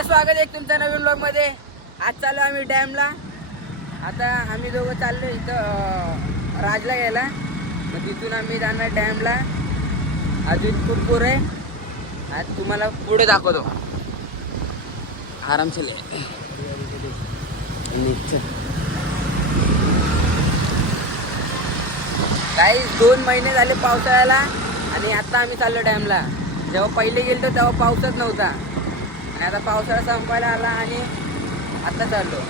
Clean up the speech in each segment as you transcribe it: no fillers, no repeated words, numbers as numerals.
सगळ्यांना स्वागत आहे तुमच्या नवीन ब्लॉग मध्ये। आज चाललो आम्ही डॅमला। आता आम्ही दोघं चाललो इथं राजला गेला, मग तिथून आम्ही जाणार डॅमला। अजून खूप पूर आहे, आज तुम्हाला पुढे दाखवतो आरामशीर। काही 2 महिने झाले पावसाळ्याला आणि आता आम्ही चाललो डॅमला। जेव्हा पहिले गेलो तेव्हा पाऊसच नव्हता आणि आता पावसाळा संपायला आला आणि आता चाललो।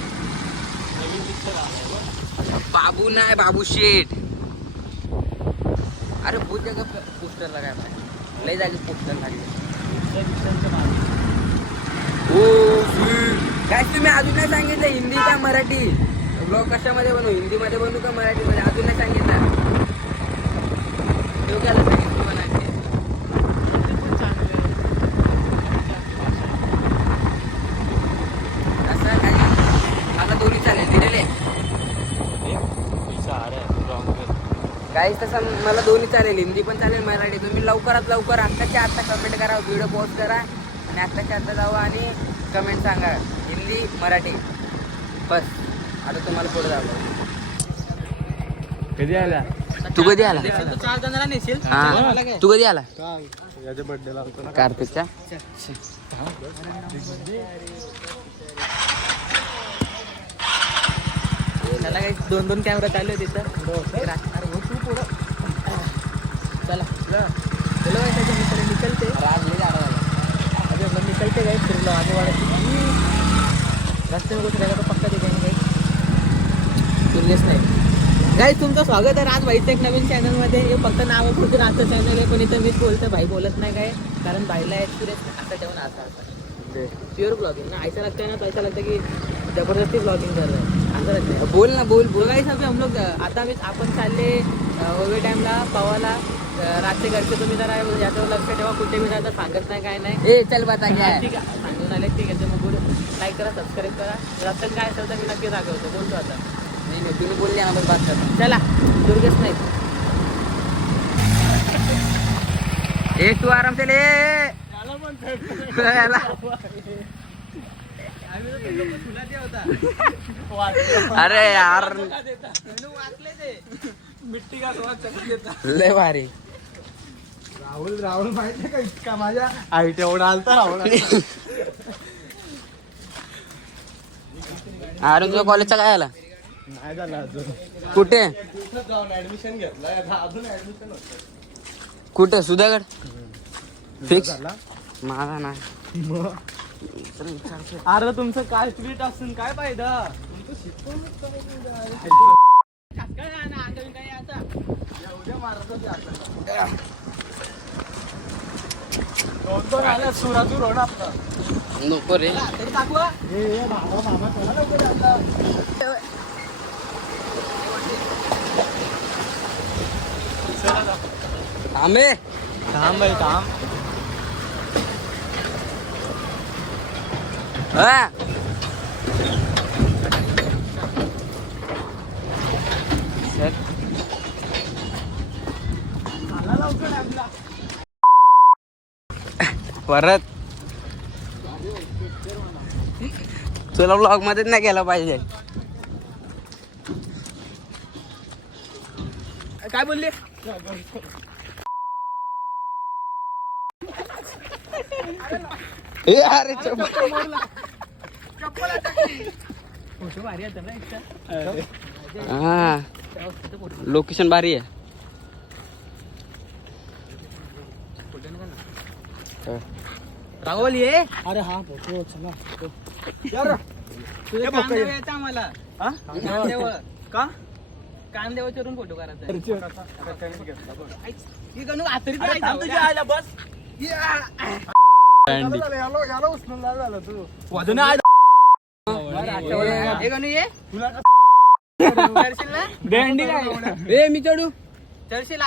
बाबू नाही, बाबू शेठ। अरे बहुत जगह पोस्टर लगाया है, लय जागी पोस्टर लागले। काय तुम्ही अजून नाही सांगितलं हिंदी का मराठी ब्लॉग कशामध्ये बनवू, हिंदी मध्ये बनवू का मराठी मध्ये, अजून नाही सांगितलं। योग्याला सांगितलं बनायचे असं काही। मला दोन्ही चालेल दिलेले काही, तसं मला दोन्ही चालेल, हिंदी पण चालेल मराठी। तुम्ही लवकरात लवकर आत्ताच्या आत्ता कमेंट करा, व्हिडिओ पोस्ट करा आणि आत्ताच्या आत्ता जावा आणि कमेंट सांगा हिंदी मराठी बस। आता तुम्हाला पुढे जावं। कधी आला तू कधी आला? 4 जणांना नेशील। तू कधी आला? याच्या बर्थडेला होतो ना कार्तिकच्या। त्याला काही 2 कॅमेरा चालू आहे तिथं। तू पुढं चला चलो त्याच्या मित्र निकलते अभी हम लोग निकलते गए, फिर लोग आगे वाले रास्ते में कुछ रहेगा तो पक्का दिखेंगे गाइस, सीरियस नाही। गाइस तुमचं स्वागत आहे राज भाईचं एक नवीन चॅनलमध्ये। हे फक्त नावापुरतं आजचं चॅनल आहे, पण इथं मीच बोलतो, भाई बोलत नाही काय, कारण भाईला एक्सपिरियन्स आता ठेवून आता प्योर ब्लॉगिंग ना ऐसा लगता है ना, तो ऐसा लगता है कि जबरदस्ती ब्लॉगिंग कर रहा है, असं लगता है। बोल ना बोल बोल। गाइस अभी हम लोग आता आपण चालले ओवे डॅमला पवाला। रात्री घरचे तुम्ही जरा याच्यावर लक्ष ठेवा, कुठे मी जाता सांगत नाही काय नाही। ए चल बता क्या है? ठीक आहे सांगून आले, ठीक आहे मग लाईक करा, सबस्क्राईब करा, रस्त्यात काय असेल तर मी नक्की दाखवतो, बोलतो आता। नहीं नहीं तुम्ही बोलले ना, बस बात करतो। चला दुर्गेश नाही ए तू आराम से ले याला। अरे यार मिट्टी का स्वाद चकत देता लय भारी। राहुल माहिती का इतका माझ्या हाईट एवढा आलता राहुल। अरे तुझ्या कॉलेजचा काय आला? नाही झाला अजून, कुठे जाऊन ऍडमिशन घेतलाय, अजून ऍडमिशन कुठे? सुधागड फिक्स झाला माझा ना। अरे तुमचं काय ट्वीट असून काय फायदा, सुरातूर होणार आपला नको रे। तरी दाखवा मामा चला लवकर आता। थांबे थांब भाई थांब। हा परत तुला ब्लॉग मध्येच नाही गेला पाहिजे। काय बोलले? ए अरे फोटो भारी येतात ना एकटा। हा लोकेशन भारी आहे। राहुल ये। अरे हा फोटो चला तुझं काम द्यायचं आम्हाला कामदेव का कामदेवाच्यावरून फोटो करायचा बस। याला उचलून झालं तू वाजून ए मी चढू चढशील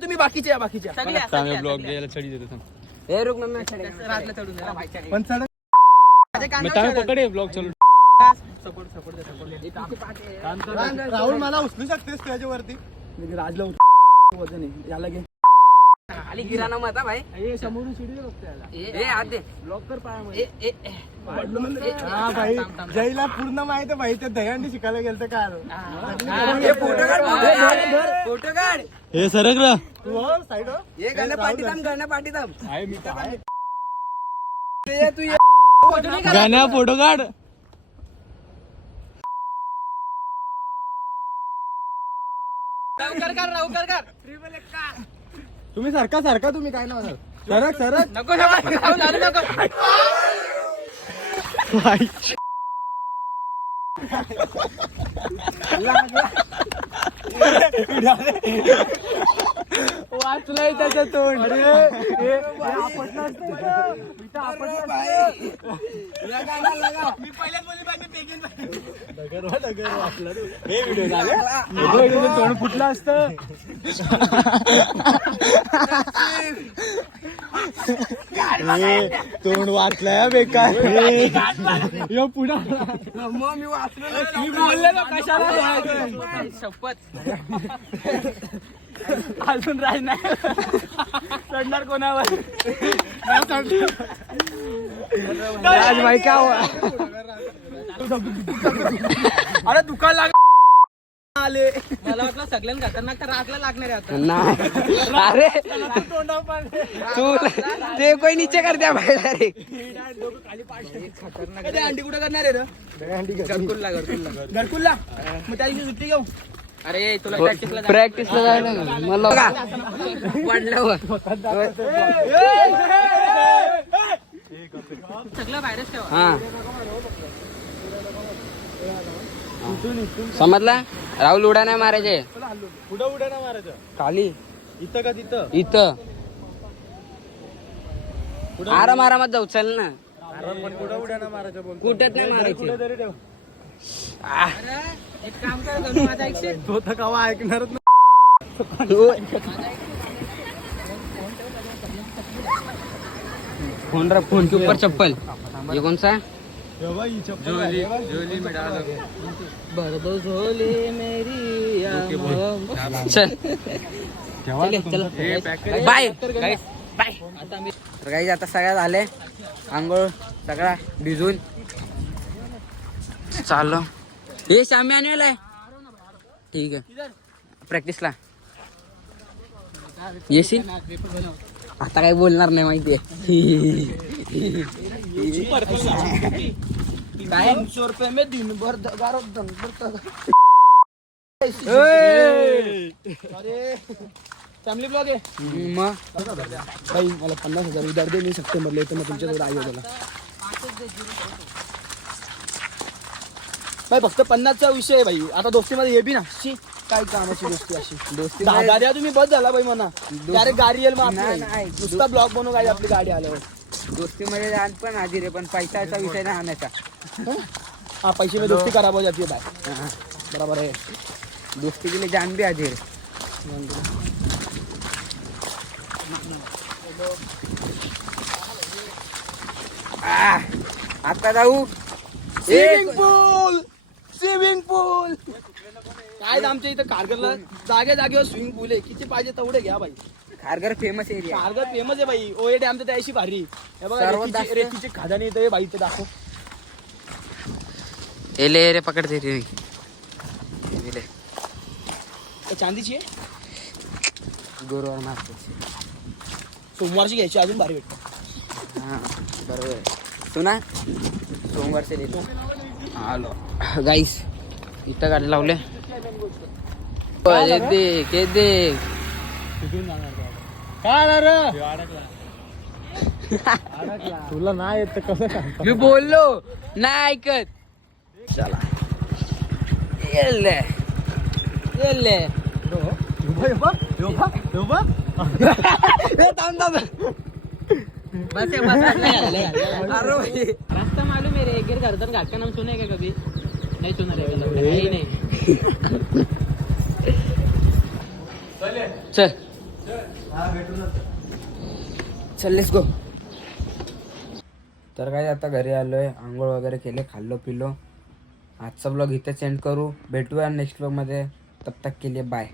तुम्ही बाकीच्या सगळ्या ब्लॉग द्यायला छडी देतो ए रुक ना मैं रातला चढून द्या पण चढ पकडे ब्लॉग चालू। सपोर्ट राहुल मला उचलू शकतेस त्याच्यावरती? राजला वजन आहे, याला घे। खाली गिराना मत हा भाई. हे समोरून शिडी बघतो याला. ए हात दे. ब्लॉक कर पायामध्ये. थांब, भाई थांब. जयला पूर्ण माहित आहे भाई ते दहीहंडी शिकायला गेलं काल. ए, फोटो काढ, फोटो काढ. हे सरक ना तू साईड ये गण्या पाठी थांब, गण्या पाठी थांब. आहे मी तर आहे. ये तू ये. गाण्या फोटो काढ. लवकर कर लवकर कर. तुम्ही सारखा तुम्ही काय ना सरक सरक. नको नको नको नको. वाचलंय त्याच्यातून. तोंड फुटलं असतं. तोंड वाचलाय बेकार. यो पुन्हा मग मी वाचलो मी बोललेलो कशाला बोलायचं. शपथ अजून राज नाही चढणार कोणावर. आज भाई क्या हुआ. अरे दुकान लाग आले. मला वाटलं सगळ्यांना खतरनाक तर रागला लागणार आहे आता. नाही. अरे तू ते कोई नीचे कर द्या भाई. अरे कधी अंडी कुठं करणार आहे रे. घरकुलला घरकुलला मग त्या दिवशी सुट्टी घेऊ. अरे तुला प्रॅक्टिसला प्रॅक्टिसला जायला मला वाढलं. सगळं व्हायरस ठेवा. हा समजला. राहुल उड्या नाही मारायचे. कुठं उड्या ना मारायचं. खाली इथं का तिथं. इथं आरामात जाऊ. चल ना. पण कुठं उड्या ना मारायचं बोल. कुठं नाही मारायचे. कुठं तरी ठेव. अरे एक काम कर धनु, माझा ऐकशील. तो तर कवा ऐकणारच नाही. फोन रख. फोन के ऊपर चप्पल. ये कौन सा. भर दो झोली मेरी चल बाय बाय. आता मी तर काही आता सगळ्या झाले. आंघोळ सगळा भिजून चाललो. हे श्यामी आणलाय. ठीक आहे प्रॅक्टिसला येशील. आता काही बोलणार नाही माहितीये. काय 100 रुपये में दिन भर दगार अरे फॅमिली ब्लॉग आहे. मग भाई मला 50,000 उधार दे. मी सप्टेंबरला येतो मग तुमच्याकडे आई वडिला. भाई फक्त 50चा विषय आहे भाई. आता दोस्तीमध्ये हे बी ना शी काय कामाची दोस्ती अशी. दोस्ती दादा तुम्ही बस झाला भाई म्हणा. डायरेक्ट गाडी येईल मग नाही, आपली. नाही. नुसता ब्लॉग बनवू काय आपली गाडी आल्यावर. दोस्तीमध्ये लहान पण हाजीर आहे. पण पैशाचा विषय नाही आणायचा. हा पैसे में दोस्ती खराब हो जाती है भाई. हा. बराबर है. दोस्ती के लिए जान भी हाजीर है. आता जाऊ. स्विमिंग पूल स्विमिंग पूल काय आमच्या इथं कारगरला जागेवर स्विमिंग पूल आहे. किती पाहिजे तेवढे घ्या भाई. Kharghar famous area. कारगर फेमस आहे भाई. ओए डॅम तर त्याशी भारी. हे बघा सर्वात जास्त- रेतीची खदानी इथं भाई. ते दाखव. एले रे पकडते रे. हे चांदीची आहे. गुरुवार मारतो. सोमवारची घ्यायची अजून भारी भेटतं. हा बरोबर आहे. सुना सोमवारचे देतो. आलो गाईस. इथं गाडी लावले. देख हे देख. काय तुला नाही येत तर कसं सांगतो. मी बोललो नाही ऐकत. चला येल्ले येल्ले. बस है, बस है. अरे भाई. रास्ता मालूम है रे. एक गर्दन घाट का नाम सुना है क्या कभी. नहीं सुना रे. नहीं चल चल लेट्स गो. तर काय आता घरी आलोय. आंघोळ वगैरे केले. खाल्लो पिलो. आजचा ब्लॉग इथे सेंड करू. भेटूया नेक्स्ट ब्लॉग मध्ये. तब तक के लिए बाय.